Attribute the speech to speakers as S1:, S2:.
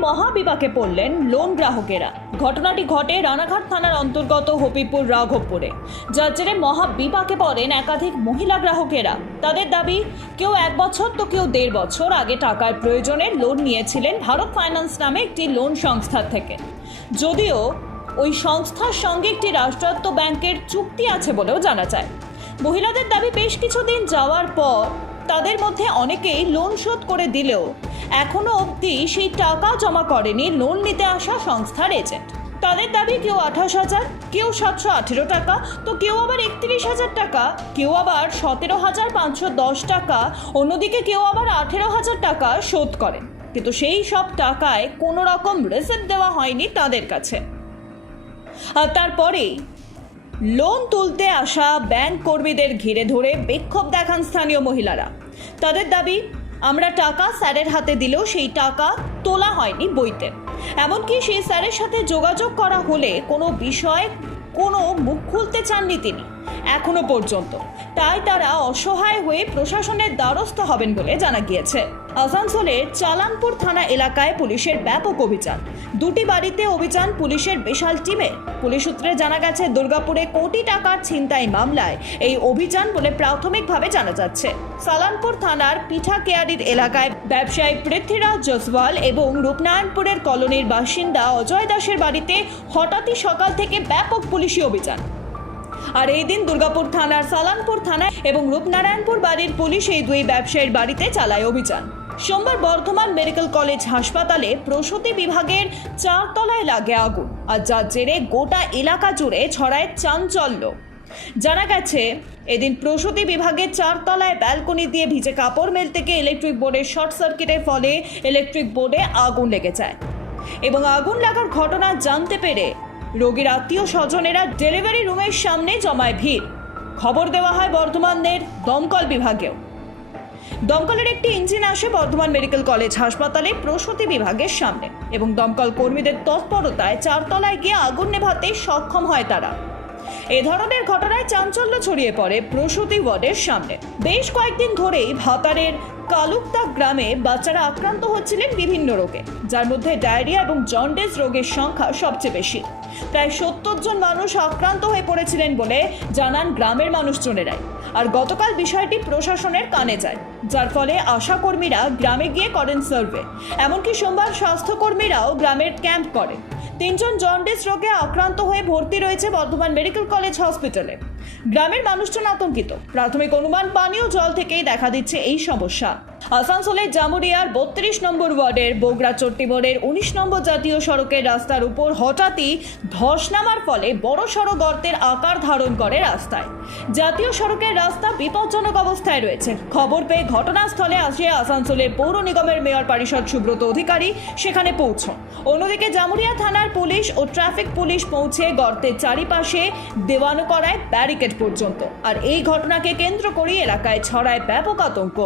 S1: মহাবিপাকে পড়লেন লোন গ্রাহকেরা। ঘটনাটি ঘটে রানাঘাট থানার অন্তর্গত হপিপুর রাঘবপুরে। যার জেরে মহাবিপাকে পড়েন একাধিক মহিলা গ্রাহকেরা। তাদের দাবি, কেউ এক বছর তো কেউ দেড় বছর আগে টাকার প্রয়োজনে লোন নিয়েছিলেন ভারত ফাইন্যান্স নামে একটি লোন সংস্থার থেকে। যদিও ওই সংস্থার সঙ্গে একটি রাষ্ট্রায়ত্ত ব্যাংকের চুক্তি আছে বলেও জানা যায়। মহিলাদের দাবি, বেশ কিছুদিন যাওয়ার পর তাদের মধ্যে অনেকেই লোন শোধ করে দিলেও এখনও অবধি সেই টাকা জমা করেনি লোন নিতে আসা সংস্থার এজেন্ট। তাদের দাবি, কেউ আঠাশ হাজার, কেউ সাতশো আঠেরো টাকা, তো কেউ আবার একত্রিশ হাজার টাকা, কেউ আবার সতেরো হাজার পাঁচশো দশ টাকা, অন্যদিকে কেউ আবার আঠেরো হাজার টাকা শোধ করেন। কিন্তু সেই সব টাকায় কোনো রকম রিসিপ্ট দেওয়া হয়নি তাদের কাছে। আর তারপরেই লোন তুলতে আসা ব্যাংক কর্মীদের ঘিরে ধরে বিক্ষোভ দেখান স্থানীয় মহিলারা। তাদের দাবি আমরা টাকা স্যারের হাতে দিলেও সেই টাকা তোলা হয়নি বইতে। এমনকি সেই স্যারের সাথে যোগাযোগ করা হলে কোনো বিষয়ে কোনো মুখ খুলতে চাননি তিনি। এখনও পর্যন্ত। তাই তারা অসহায় হয়ে প্রশাসনের দ্বারস্থ হবেন বলে জানা গিয়েছে। আসানসোলের চালানপুর থানা এলাকায় পুলিশের ব্যাপক অভিযান। দুটি বাড়িতে অভিযান পুলিশের বিশাল টিমে। পুলিশ সূত্রে জানা গেছে, দুর্গাপুরে কোটি টাকার ছিনতাই মামলায় এই অভিযান বলে প্রাথমিকভাবে জানা যাচ্ছে। সালানপুর থানার পিঠা কেয়ারির এলাকায় ব্যবসায়ী পৃথ্বীরাজ জসওয়াল এবং রূপনারায়ণপুরের কলোনির বাসিন্দা অজয় দাসের বাড়িতে হঠাৎই সকাল থেকে ব্যাপক পুলিশি অভিযান। আর এই দিন দুর্গাপুর থানার সালানপুর থানা এবং রূপনারায়ণপুর বাড়ির পুলিশ এই দুই ব্যবসায়ীর বাড়িতে চালায় অভিযান। সোমবার বর্ধমান মেডিকেল কলেজ হাসপাতালে প্রসূতি বিভাগের চারতলায় লাগে আগুন আর যার জেরে গোটা এলাকা জুড়ে ছড়ায় চাঞ্চল্য। জানা গেছে, এদিন প্রসূতি বিভাগের চারতলায় ব্যালকনি দিয়ে ভিজে কাপড় মেল থেকে ইলেকট্রিক বোর্ডের শর্ট সার্কিটের ফলে ইলেকট্রিক বোর্ডে আগুন লেগে যায়। এবং আগুন লাগার ঘটনা জানতে পেরে রোগীর আত্মীয় স্বজনেরা ডেলিভারি রুমের সামনে জমায় ভিড়। খবর দেওয়া হয় বর্ধমানের দমকল বিভাগেও। দমকলের একটি ইঞ্জিন আসে বর্ধমান মেডিকেল কলেজ হাসপাতালে প্রসূতি বিভাগের সামনে এবং দমকল কর্মীদের তৎপরতায় চারতলায় গিয়ে আগুন নেভাতে সক্ষম হয় তারা। এ ধরনের ঘটনায় চাঞ্চল্য ছড়িয়ে পড়ে প্রসূতি ওয়ার্ডের সামনে। বেশ কয়েকদিন ধরেই ভাতারের কালুকতা গ্রামে বাচ্চারা আক্রান্ত হচ্ছিলেন বিভিন্ন রোগে, যার মধ্যে ডায়রিয়া এবং জন্ডিস রোগের সংখ্যা সবচেয়ে বেশি। প্রায় সত্তর জন মানুষ আক্রান্ত হয়ে পড়েছিলেন বলে জানান গ্রামের মানুষজনেরাই। আর গতকাল বিষয়টি প্রশাসনের কানে যায়, যার ফলে আশাকর্মীরা গ্রামে গিয়ে করেন সার্ভে। এমনকি সোমবার স্বাস্থ্যকর্মীরাও গ্রামের ক্যাম্প করেন তিনজন জন্ডিস রোগে আক্রান্ত হয়ে ভর্তি রয়েছে বর্ধমান মেডিকেল কলেজ হসপিটালে। গ্রামের মানুষজন আতঙ্কিত। প্রাথমিক অনুমান, পানীয় জল থেকেই দেখা দিচ্ছে এই সমস্যা। আসানসোলের জামুরিয়ার বত্রিশ নম্বর ওয়ার্ডের বগুড়া চট্টিমোড়ের উনিশ নম্বর জাতীয় সড়কের রাস্তার উপর হঠাৎই ধস নামার ফলে বড় সড়ো গর্তের আকার ধারণ করে রাস্তায়। জাতীয় সড়কের রাস্তা বিপজ্জনক অবস্থায় রয়েছে। খবর পেয়ে ঘটনাস্থলে আসে আসানসোলের পৌর নিগমের মেয়র পরিষদ সুব্রত অধিকারী সেখানে পৌঁছন। অন্যদিকে জামুরিয়া থানার পুলিশ ও ট্রাফিক পুলিশ পৌঁছে গর্তের চারিপাশে দেওয়ানো করায় ব্যারিকেড পর্যন্ত। আর এই ঘটনাকে কেন্দ্র করে এলাকায় ছড়ায় ব্যাপক আতঙ্ক।